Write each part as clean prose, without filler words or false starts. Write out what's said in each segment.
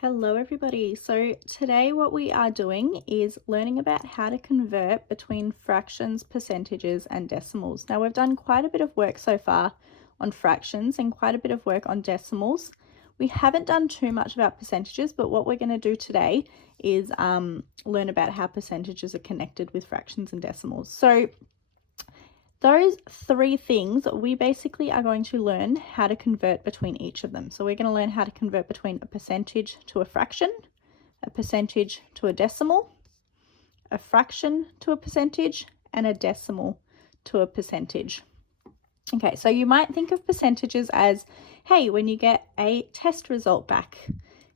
Hello everybody. So today what we are doing is learning about how to convert between fractions, percentages and decimals. Now we've done quite a bit of work so far on fractions and quite a bit of work on decimals. We haven't done too much about percentages, but what we're going to do today is learn about how percentages are connected with fractions and decimals. So those three things, we basically are going to learn how to convert between each of them. So we're going to learn how to convert between a percentage to a fraction, a percentage to a decimal, a fraction to a percentage, and a decimal to a percentage. Okay, so you might think of percentages as, hey, when you get a test result back,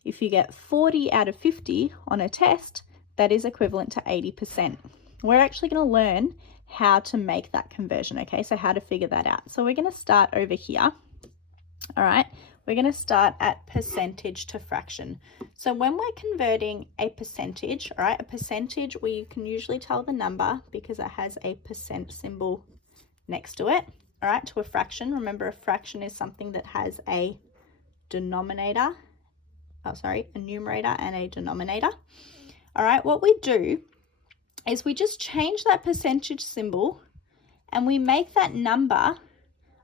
if you get 40 out of 50 on a test, that is equivalent to 80%. We're actually going to learn how to make that conversion, okay? So how to figure that out. So we're going to start over here. All right, we're going to start at percentage to fraction. So when we're converting a percentage, all right, a percentage, we can usually tell the number because it has a percent symbol next to it, all right, to a fraction. Remember, a fraction is something that has a numerator and a denominator. All right, what we do is we just change that percentage symbol and we make that number,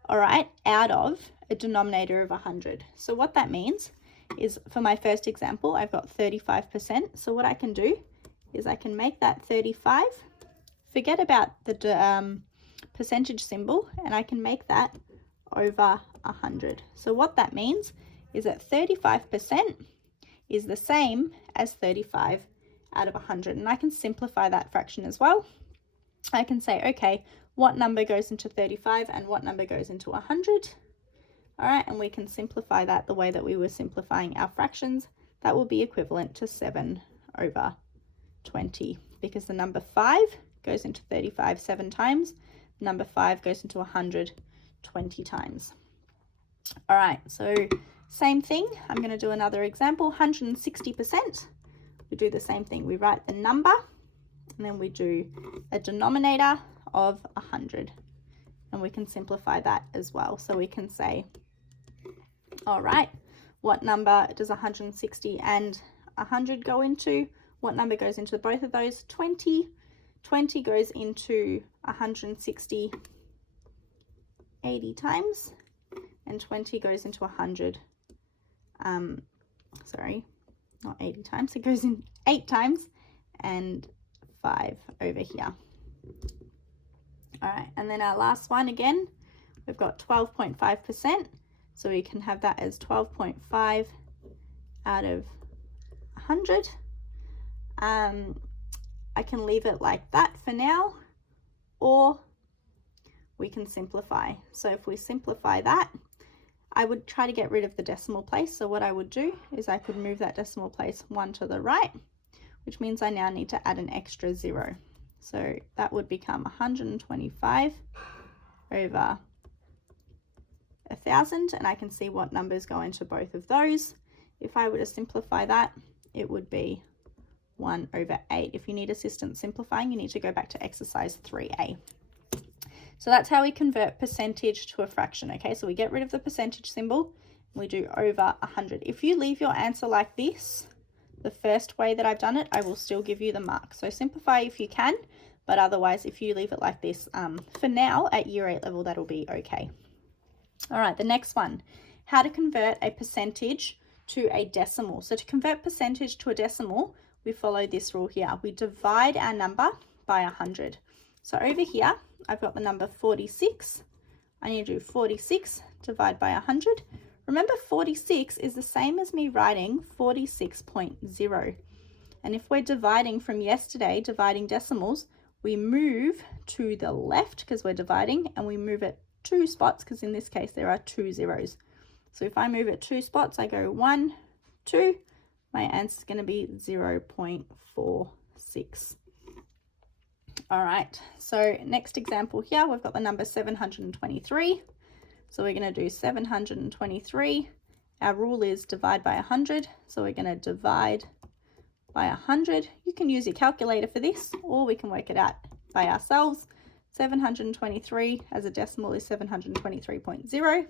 all right, out of a denominator of 100. So what that means is, for my first example, I've got 35%. So what I can do is I can make that 35, forget about the percentage symbol, and I can make that over 100. So what that means is that 35% is the same as 35 out of 100, and I can simplify that fraction as well. I can say, okay, what number goes into 35 and what number goes into 100? All right, and we can simplify that the way that we were simplifying our fractions. That will be equivalent to 7 over 20, because the number 5 goes into 35 7 times, number 5 goes into 100 20 times. All right, so same thing. I'm going to do another example, 160%. We do the same thing. We write the number and then we do a denominator of 100, and we can simplify that as well. So we can say, all right, what number does 160 and 100 go into? What number goes into both of those? 20. 20 goes into 160 80 times, and 20 goes into 100 not 80 times, it goes in 8 times, and 5 over here. All right, and then our last one again, we've got 12.5%, so we can have that as 12.5 out of 100. I can leave it like that for now, or we can simplify. So if we simplify that, I would try to get rid of the decimal place. So what I would do is I could move that decimal place 1 to the right, which means I now need to add an extra 0. So that would become 125 over 1,000, and I can see what numbers go into both of those. If I were to simplify that, it would be 1 over 8. If you need assistance simplifying, you need to go back to exercise 3A. So that's how we convert percentage to a fraction, okay? So we get rid of the percentage symbol, and we do over 100. If you leave your answer like this, the first way that I've done it, I will still give you the mark. So simplify if you can, but otherwise, if you leave it like this, for now, at year 8 level, that'll be okay. All right, the next one, how to convert a percentage to a decimal. So to convert percentage to a decimal, we follow this rule here. We divide our number by 100. So over here, I've got the number 46. I need to do 46 divided by 100. Remember, 46 is the same as me writing 46.0. And if we're dividing from yesterday, dividing decimals, we move to the left because we're dividing, and we move it 2 spots because in this case there are 2 zeros. So if I move it 2 spots, I go 1, 2, my answer is going to be 0.46. All right, so next example here, we've got the number 723. So we're going to do 723. Our rule is divide by 100. So we're going to divide by 100. You can use your calculator for this, or we can work it out by ourselves. 723 as a decimal is 723.0.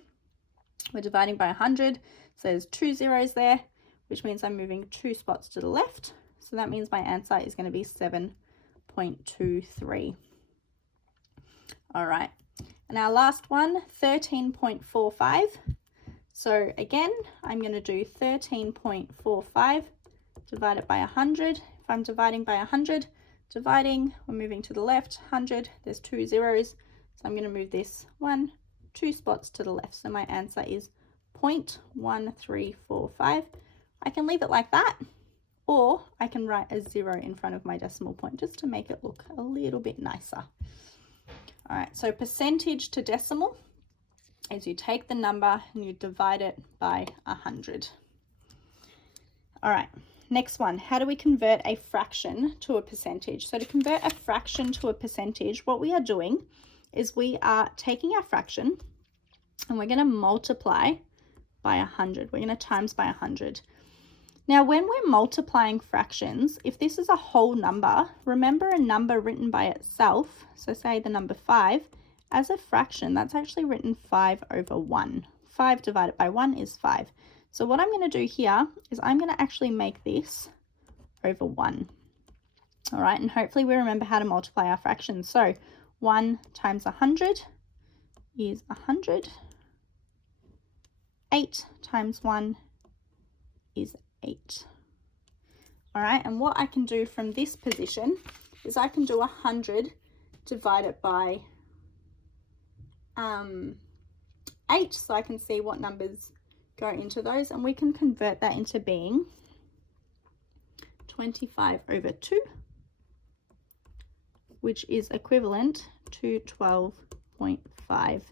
We're dividing by 100, so there's 2 zeros there. which means I'm moving 2 spots to the left. So that means my answer is going to be 7.23. All right. And our last one, 13.45. So again, I'm going to do 13.45 divided by 100. If I'm dividing by 100, we're moving to the left, 100, there's 2 zeros. So I'm going to move this 2 spots to the left. So my answer is 0.1345. I can leave it like that, or I can write a 0 in front of my decimal point just to make it look a little bit nicer. All right, so percentage to decimal is you take the number and you divide it by 100. All right, next one, how do we convert a fraction to a percentage? So to convert a fraction to a percentage, what we are doing is we are taking our fraction and we're going to multiply by 100. We're going to times by 100. Now, when we're multiplying fractions, if this is a whole number, remember a number written by itself, so say the number 5, as a fraction, that's actually written 5 over 1. 5 divided by 1 is 5. So what I'm going to do here is I'm going to actually make this over 1. All right, and hopefully we remember how to multiply our fractions. So 1 times 100 is 100. 8 times 1 is 8. All right, and what I can do from this position is I can do 100 divided by 8, so I can see what numbers go into those, and we can convert that into being 25 over 2, which is equivalent to 12.5.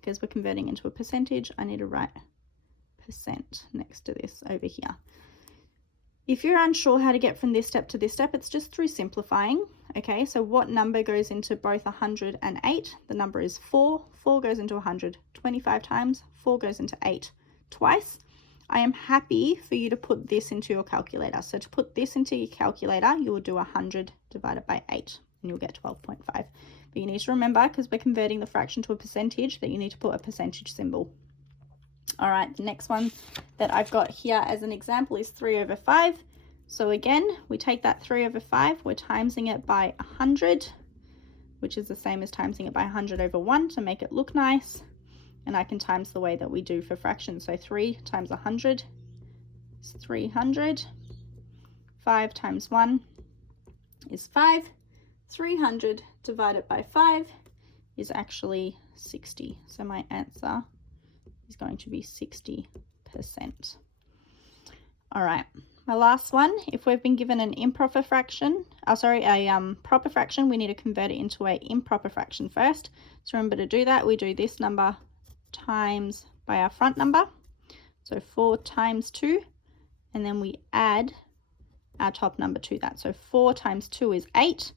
Because we're converting into a percentage, I need to write percent next to this over here. If you're unsure how to get from this step to this step, it's just through simplifying. Okay, so what number goes into both 100 and 8? The number is 4. 4 goes into 100 25 times. 4 goes into 8 twice. I am happy for you to put this into your calculator. So to put this into your calculator, you will do 100 divided by 8 and you'll get 12.5. But you need to remember, because we're converting the fraction to a percentage, that you need to put a percentage symbol. All right, the next one that I've got here as an example is 3 over 5. So again, we take that 3 over 5, we're timesing it by 100, which is the same as timesing it by 100 over 1 to make it look nice. And I can times the way that we do for fractions. So 3 times 100 is 300. 5 times 1 is 5. 300 divided by 5 is actually 60. So my answer is going to be 60%. All right, my last one, if we've been given an improper fraction, proper fraction, we need to convert it into an improper fraction first. So remember to do that, we do this number times by our front number. So 4 times 2, and then we add our top number to that. So 4 times 2 is 8.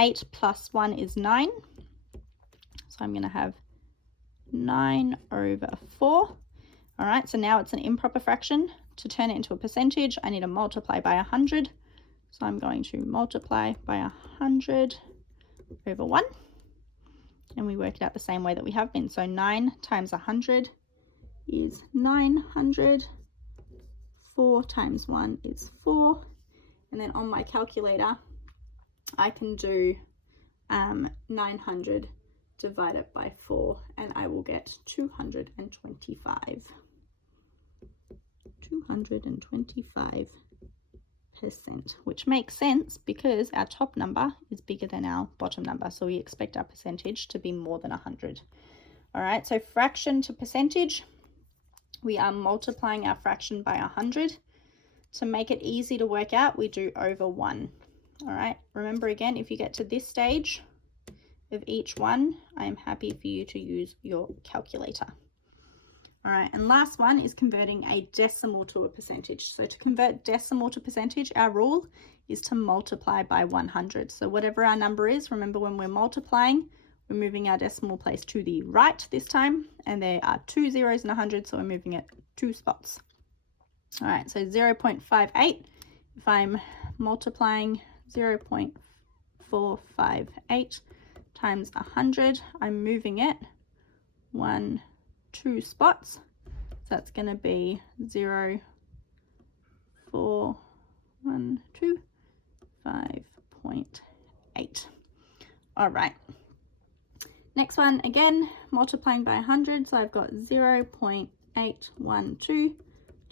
8 plus 1 is 9. So I'm going to have 9 over 4. All right, so now it's an improper fraction. To turn it into a percentage, I need to multiply by 100. So I'm going to multiply by 100 over 1. And we work it out the same way that we have been. So 9 times 100 is 900. 4 times 1 is 4. And then on my calculator, I can do 900 divided by 4, and I will get 225. 225%, which makes sense because our top number is bigger than our bottom number, so we expect our percentage to be more than 100. All right, so fraction to percentage, we are multiplying our fraction by 100. To make it easy to work out, we do over 1. All right, remember again, if you get to this stage of each one, I am happy for you to use your calculator. All right, and last one is converting a decimal to a percentage. So to convert decimal to percentage, our rule is to multiply by 100. So whatever our number is, remember when we're multiplying, we're moving our decimal place to the right this time, and there are 2 zeros and 100, so we're moving it 2 spots. All right, so 0.58, if I'm multiplying 0.458 times 100, I'm moving it 2 spots. So that's going to be 0.458 All right. Next one, again, multiplying by 100. So I've got 0.812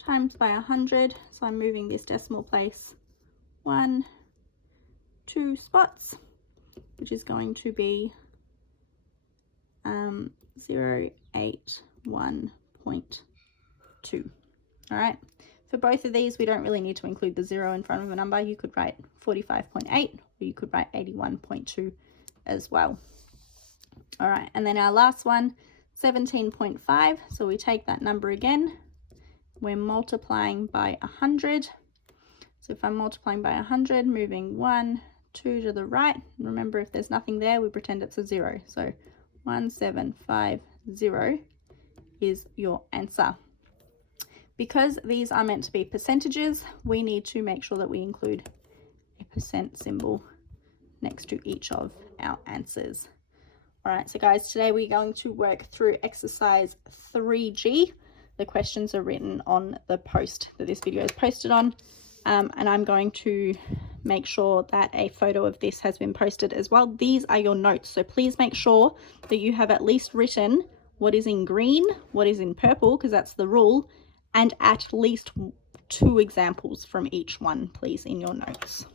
times by 100. So I'm moving this decimal place 1, 2 spots, which is going to be 081.2. All right. For both of these, we don't really need to include the 0 in front of a number. You could write 45.8 or you could write 81.2 as well. All right, and then our last one, 17.5. So we take that number again. We're multiplying by 100. So if I'm multiplying by 100, moving 1, 2 to the right. Remember, if there's nothing there, we pretend it's a 0. So 1750 is your answer. Because these are meant to be percentages, we need to make sure that we include a percent symbol next to each of our answers. All right, so guys, today we're going to work through exercise 3G. The questions are written on the post that this video is posted on, and I'm going to make sure that a photo of this has been posted as well. These are your notes, so please make sure that you have at least written what is in green, what is in purple, because that's the rule, and at least 2 examples from each one, please, in your notes.